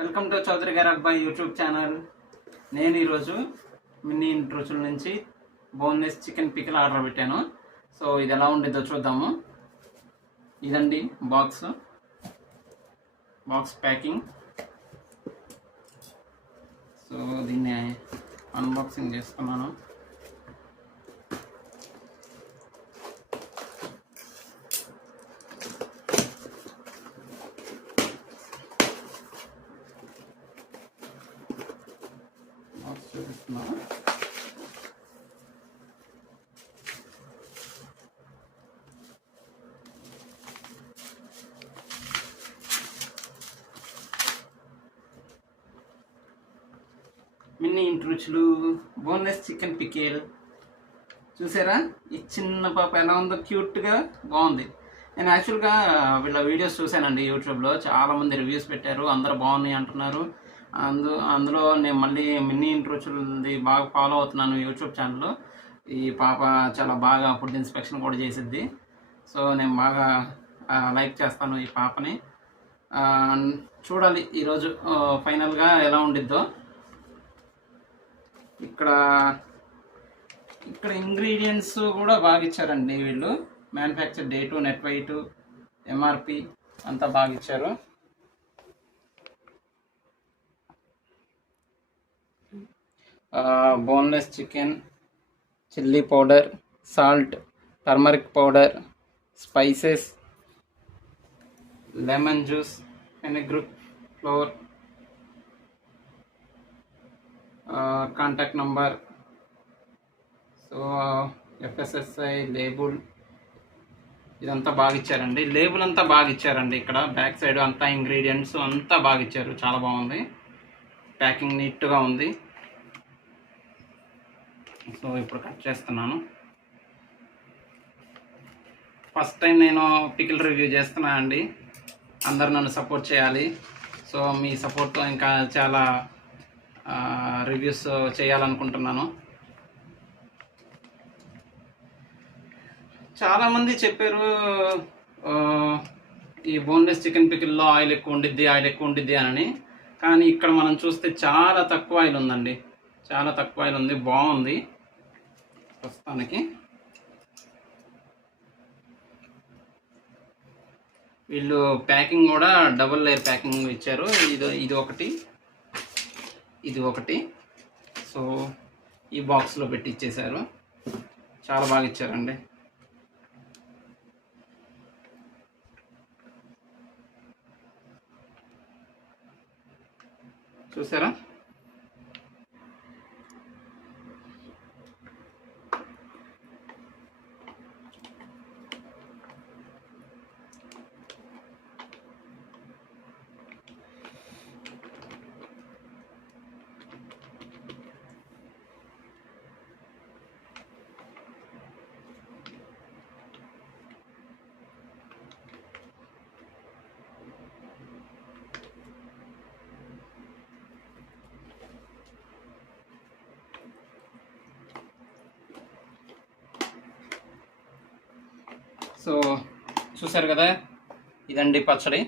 Welcome to Chowdary గారి అబ్బాయి YouTube channel. నేను ఈరోజు మినీ రుచుల నుంచి బోన్లెస్ చికెన్ పికిల్ ఆర్డర్ పెట్టాను. సో ఇది ఎలా ఉండిద్దో చూద్దాము. ఇదండి బాక్స్ ప్యాకింగ్. సో దీన్ని అన్బాక్సింగ్ చేసుకున్నాను. చూపిస్తున్నాను. మినీ రుచులు బోన్లెస్ చికెన్ పికిల్ చూసారా? ఈ చిన్న పాప ఎలా ఉందో, క్యూట్గా బాగుంది. నేను యాక్చువల్గా వీళ్ళ వీడియోస్ చూశానండి యూట్యూబ్లో. చాలామంది రివ్యూస్ పెట్టారు, అందరూ బాగున్నాయి అంటున్నారు. అందులో నేను మళ్ళీ మినీ రుచులది బాగా ఫాలో అవుతున్నాను యూట్యూబ్ ఛానల్లో. ఈ పాప చాలా బాగా ఫుడ్ ఇన్స్పెక్షన్ కూడా చేసిద్ది. సో నేను బాగా లైక్ చేస్తాను ఈ పాపని. చూడాలి ఈరోజు ఫైనల్గా ఎలా ఉండిద్దో. ఇక్కడ ఇంగ్రీడియంట్స్ కూడా బాగా ఇచ్చారండి వీళ్ళు. Manufacture date, net weight, MRP అంతా బాగా ఇచ్చారు. Boneless chicken, chilli powder, salt, turmeric powder, spices, lemon juice, fenugreek floor, contact number, so FSSI label, ఇదంతా బాగా ఇచ్చారండి. లేబుల్ అంతా బాగా ఇచ్చారండి. ఇక్కడ బ్యాక్ సైడ్ అంతా ఇంగ్రీడియంట్స్ అంతా బాగా ఇచ్చారు. చాలా బాగుంది, ప్యాకింగ్ నీట్గా ఉంది. సో ఇప్పుడు కట్ చేస్తున్నాను. ఫస్ట్ టైం నేను పికిల్ రివ్యూ చేస్తున్నాను అండి. అందరు నన్ను సపోర్ట్ చేయాలి. సో మీ సపోర్ట్తో ఇంకా చాలా రివ్యూస్ చేయాలనుకుంటున్నాను. చాలామంది చెప్పారు ఈ బోన్లెస్ చికెన్ పికిల్లో ఆయిల్ ఎక్కువ ఉండిద్ది అని. కానీ ఇక్కడ మనం చూస్తే చాలా తక్కువ ఆయిల్ ఉందండి. చాలా తక్కువ ఆయిల్ ఉంది, బాగుంది ప్రస్తుతానికి. వీళ్ళు ప్యాకింగ్ కూడా డబుల్ లేయర్ ప్యాకింగ్ ఇచ్చారు. ఇది ఒకటి. సో ఈ బాక్స్లో పెట్టి ఇచ్చేసారు. చాలా బాగా ఇచ్చారండి. చూసారా? సో చూసారు కదా, ఇదండి పచ్చడి.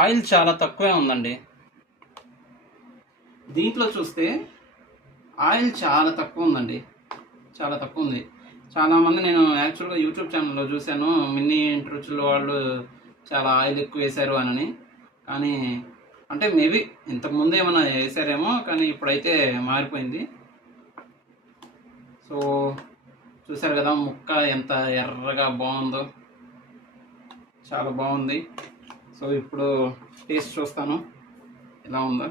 ఆయిల్ చాలా తక్కువే ఉందండి. దీంట్లో చూస్తే ఆయిల్ చాలా తక్కువ ఉందండి, చాలా తక్కువ ఉంది. చాలామంది నేను యాక్చువల్గా యూట్యూబ్ ఛానల్లో చూశాను, మినీ రుచుల వాళ్ళు చాలా ఆయిల్ ఎక్కువ వేశారు అని. కానీ అంటే మేబీ ఇంతకుముందు ఏమైనా వేసారేమో, కానీ ఇప్పుడైతే మారిపోయింది. సో చూసారు కదా, ముక్క ఎంత ఎర్రగా బాగుందో, చాలా బాగుంది. సో ఇప్పుడు టేస్ట్ చూస్తాను ఎలా ఉందో.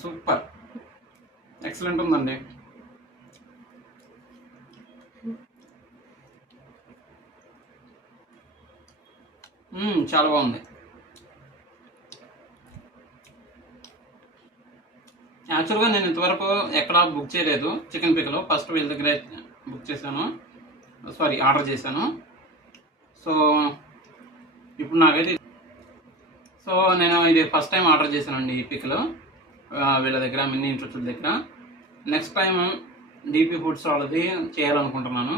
సూపర్, ఎక్సలెంట్ ఉందండి. చాలా బాగుంది. యాక్చువల్గా నేను ఇంతవరకు ఎక్కడా బుక్ చేయలేదు చికెన్ పిక్కలు. ఫస్ట్ వీళ్ళ దగ్గర బుక్ చేశాను, సారీ ఆర్డర్ చేశాను. సో ఇప్పుడు నాకైతే నేను ఇది ఫస్ట్ టైం ఆర్డర్ చేశానండి ఈ పిక్కలు వీళ్ళ దగ్గర, మినీ ఇంట్రెస్ట్ దగ్గర. నెక్స్ట్ టైం డీపీ ఫుడ్స్ వాళ్ళది చేయాలనుకుంటున్నాను.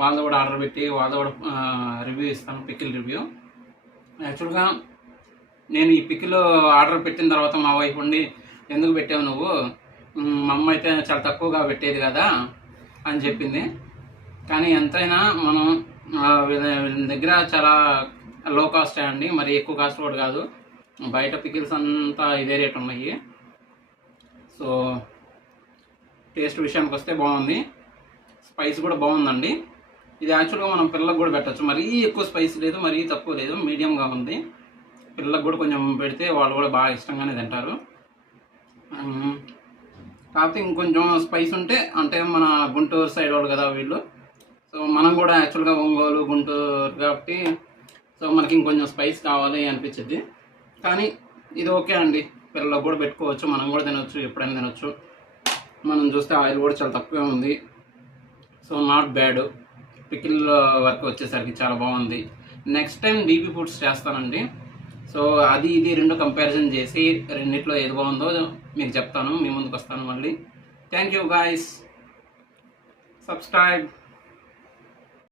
వాళ్ళది కూడా ఆర్డర్ పెట్టి వాళ్ళది కూడా రివ్యూ ఇస్తాను, పికిల్ రివ్యూ. యాక్చువల్గా నేను ఈ పికిల్ ఆర్డర్ పెట్టిన తర్వాత మా వైఫ్ ఉండి, ఎందుకు పెట్టావు నువ్వు, మా అమ్మ అయితే చాలా తక్కువగా పెట్టేది కదా అని చెప్పింది. కానీ ఎంతైనా మనం వీళ్ళ దగ్గర చాలా లో కాస్ట్ అండి, మరి ఎక్కువ కాస్ట్ కూడా కాదు. బయట పికిల్స్ అంతా ఇదే రేట్ ఉన్నాయి. సో టేస్ట్ విషయానికి వస్తే బాగుంది, స్పైస్ కూడా బాగుందండి. ఇది యాక్చువల్గా మనం పిల్లలకు కూడా పెట్టచ్చు, మరీ ఎక్కువ స్పైస్ లేదు, మరీ తక్కువ లేదు, మీడియంగా ఉంది. పిల్లలకు కూడా కొంచెం పెడితే వాళ్ళు కూడా బాగా ఇష్టంగానే తింటారు. కాకపోతే ఇంకొంచెం స్పైస్ ఉంటే, అంటే మన గుంటూరు సైడ్ వాళ్ళు కదా వీళ్ళు, సో మనం కూడా యాక్చువల్గా ఒంగోలు గుంటూరు కాబట్టి సో మనకి ఇంకొంచెం స్పైస్ కావాలి అనిపించింది. కానీ ఇది ఓకే అండి, పిల్లలకు కూడా పెట్టుకోవచ్చు, మనం కూడా తినవచ్చు, ఎప్పుడైనా తినవచ్చు. మనం చూస్తే ఆయిల్ కూడా చాలా తక్కువే ఉంది. So not bad. Pickle work వచ్చేసరికి చాలా బాగుంది. నెక్స్ట్ టైం డీపీ ఫుడ్స్ చేస్తానండి. సో అది ఇది రెండు కంపారిజన్ చేసి రెండిట్లో ఏది బాగుందో మీకు చెప్తాను, మీ ముందుకు వస్తాను మళ్ళీ. Thank you guys, subscribe.